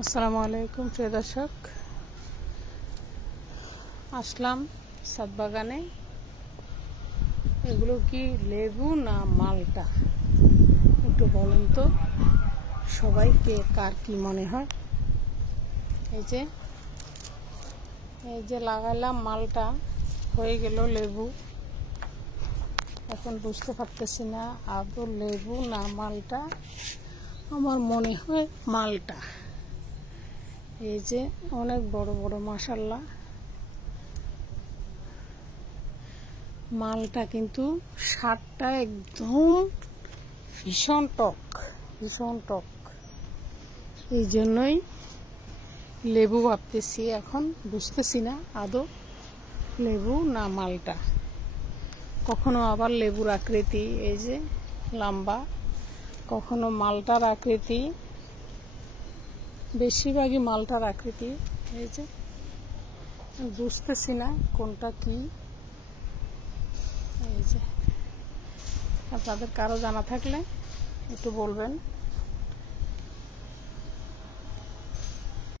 আসসালামু আলাইকুম প্রিয় দর্শক, আসলাম ছাদ বাগানে। এগুলো কি লেবু না মালটা একটু বলুন তো, সবাইকে কার কি মনে হয়। এই যে লাগাইলাম মালটা, হয়ে গেল লেবু। এখন বুঝতে পারতেছি না আদৌ লেবু না মালটা। আমার মনে হয় মালটা। এই যে অনেক বড় বড়, মাশাআল্লাহ। মালটা কিন্তু স্বাদটা একদম ভীষণ টক, ভীষণ টক। এই জন্যই লেবু ভাবতেছি, এখন বুঝতেছি না আদৌ লেবু না মালটা। কখনো আবার লেবুর আকৃতি এই যে লম্বা, কখনো মালটার আকৃতি, বেশিরভাগই মালটার আকৃতি। এই যে বুঝতেছি না কোনটা কি। এই যে আপনাদের কারো জানা থাকলে একটু বলবেন।